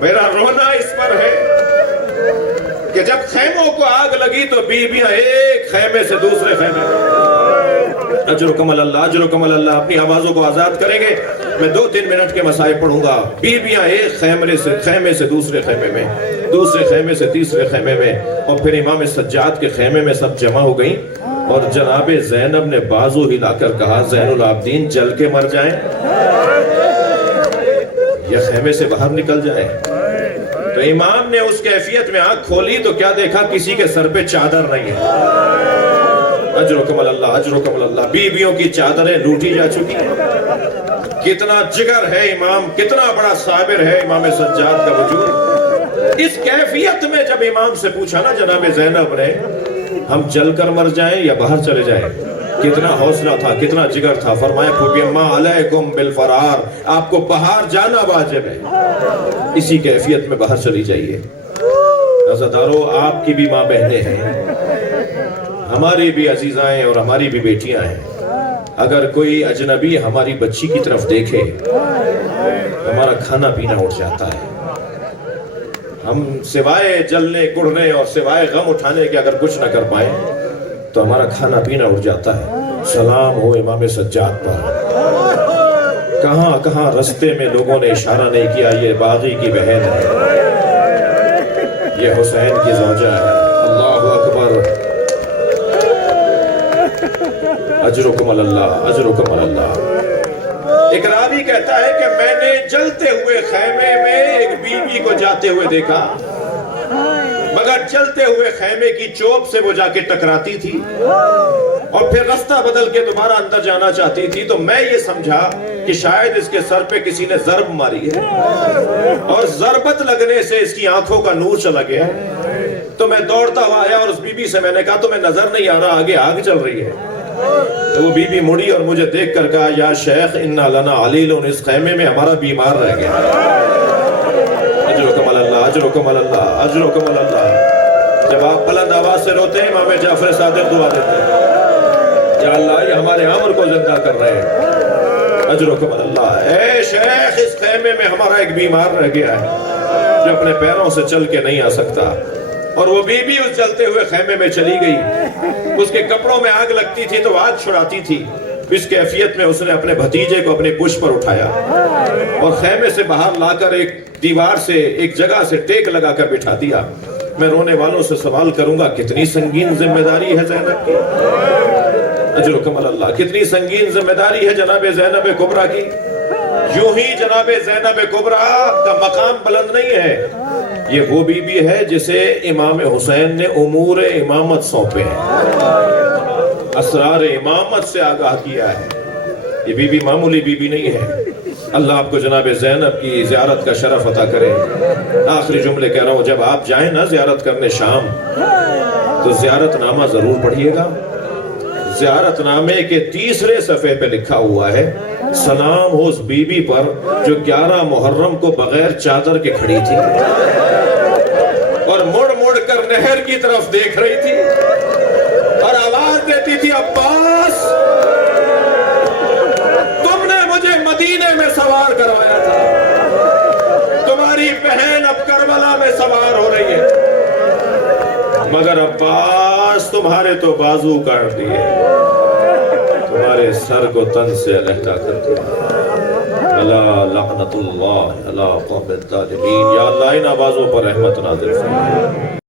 میرا رونا اس پر ہے کہ جب خیموں کو آگ لگی تو بیویاں ایک خیمے سے دوسرے خیمے میں، اجرکم اللہ اجرکم اللہ، اپنی آوازوں کو آزاد کریں گے، میں 2-3 منٹ کے مسائل پڑھوں گا۔ بیویاں ایک خیمے سے دوسرے خیمے میں، دوسرے خیمے سے تیسرے خیمے میں، اور پھر امام سجاد کے خیمے میں سب جمع ہو گئیں، اور جناب زینب نے بازو ہلا کر کہا زین العابدین جل کے مر جائیں یا خیمے سے باہر نکل جائیں۔ تو امام نے اس کیفیت میں آنکھ کھولی تو کیا دیکھا؟ کسی کے سر پہ چادر نہیں ہے۔ اجرکم اللہ اجرکم اللہ، بیویوں کی چادریں لوٹی جا چکی ہیں۔ کتنا جگر ہے امام، کتنا بڑا صابر ہے امام سجاد کا وجود۔ اس کیفیت میں جب امام سے پوچھا نا جناب زینب نے ہم جل کر مر جائیں یا باہر چلے جائیں، کتنا حوصلہ تھا، کتنا جگر تھا۔ فرمایا پھوپھی اماں علیکم بالفرار، آپ کو باہر جانا واجب ہے، اسی کیفیت میں باہر چلی جائیے۔ عزیزدارو، آپ کی بھی ماں بہنیں ہیں، ہماری بھی عزیزائیں اور ہماری بھی بیٹیاں ہیں۔ اگر کوئی اجنبی ہماری بچی کی طرف دیکھے ہمارا کھانا پینا اٹھ جاتا ہے۔ ہم سوائے جلنے کڑنے اور سوائے غم اٹھانے کے اگر کچھ نہ کر پائیں تو ہمارا کھانا پینا اٹھ جاتا ہے۔ سلام ہو امام سجاد پر، کہاں کہاں رستے میں لوگوں نے اشارہ نہیں کیا یہ باغی کی بہن ہے، یہ حسین کی زوجہ ہے۔ اللہ اکبر، اجرکم اللہ اجرکم اللہ۔ ایک راوی کہتا ہے کہ میں نے جلتے ہوئے خیمے میں ایک بیوی کو جاتے ہوئے دیکھا، مگر چلتے ہوئے خیمے کی چوب سے وہ جا کے ٹکراتی تھی اور پھر راستہ بدل کے دوبارہ اندر جانا چاہتی تھی، تو میں یہ سمجھا کہ شاید اس کے سر پہ کسی نے ضرب ماری ہے اور ضربت لگنے سے اس کی آنکھوں کا نور چلا گیا۔ تو میں دوڑتا ہوا آیا اور اس بی بی سے میں نے کہا تمہیں نظر نہیں آ رہا آگے آگ چل رہی ہے؟ تو وہ بی بی مڑی اور مجھے دیکھ کر کہا یا شیخ انا لنا علیل، اس خیمے میں ہمارا بیمار رہ گیا۔ اجرکم اللہ اجرکم اللہ اجرکم اللہ۔ جب آپ بلند آواز سے روتے ہیں امام جعفر صادق دعا دیتے ہیں یا اللہ یہ ہمارے عمر کو زندہ کر رہے ہیں۔ اجرکم اللہ۔ اے شیخ اس خیمے میں ہمارا ایک بیمار رہ گیا ہے جو اپنے پیروں سے چل کے نہیں آ سکتا۔ اور وہ بی بی اس چلتے ہوئے خیمے میں چلی گئی، اس کے کپڑوں میں آگ لگتی تھی تو آگ چھڑاتی تھی۔ اس کیفیت میں اس نے اپنے بھتیجے کو اپنے پشت پر اٹھایا اور خیمے سے باہر لا کر ایک دیوار سے ایک جگہ سے ٹیک لگا کر بٹھا دیا۔ میں رونے والوں سے سوال کروں گا کتنی سنگین ذمہ داری ہے زینب کی؟ اجرکم اللہ، کتنی سنگین ذمہ داری ہے جناب زینب کبریٰ کی؟ یوں ہی جناب زینب کبریٰ کا مقام بلند نہیں ہے، یہ وہ بی بی ہے جسے امام حسین نے امور امامت سونپے ہیں، اسرار امامت سے آگاہ کیا ہے۔ یہ بی بی معمولی بی بی نہیں ہے۔ اللہ آپ کو جناب زینب کی زیارت کا شرف عطا کرے۔ آخری جملے کہہ رہا ہوں، جب آپ جائیں نا زیارت کرنے شام تو زیارت نامہ ضرور پڑھیے گا۔ زیارت نامے کے تیسرے صفحے پہ لکھا ہوا ہے سلام ہو اس بی بی پر جو 11 محرم کو بغیر چادر کے کھڑی تھی اور مڑ مڑ کر نہر کی طرف دیکھ رہی تھی اور آواز دیتی تھی عباس تم نے مجھے مدینے میں سوار کروایا تھا، تمہاری بہن اب کربلا میں سوار ہو رہی ہے، مگر عباس تمہارے تو بازو کاٹ دیے، تمہارے سر کو تن سے علیحدہ کر دیا۔ الا لعنت اللہ علی قوم الظالمین۔ یا اللہ ان آوازوں پر رحمت نازل فرما۔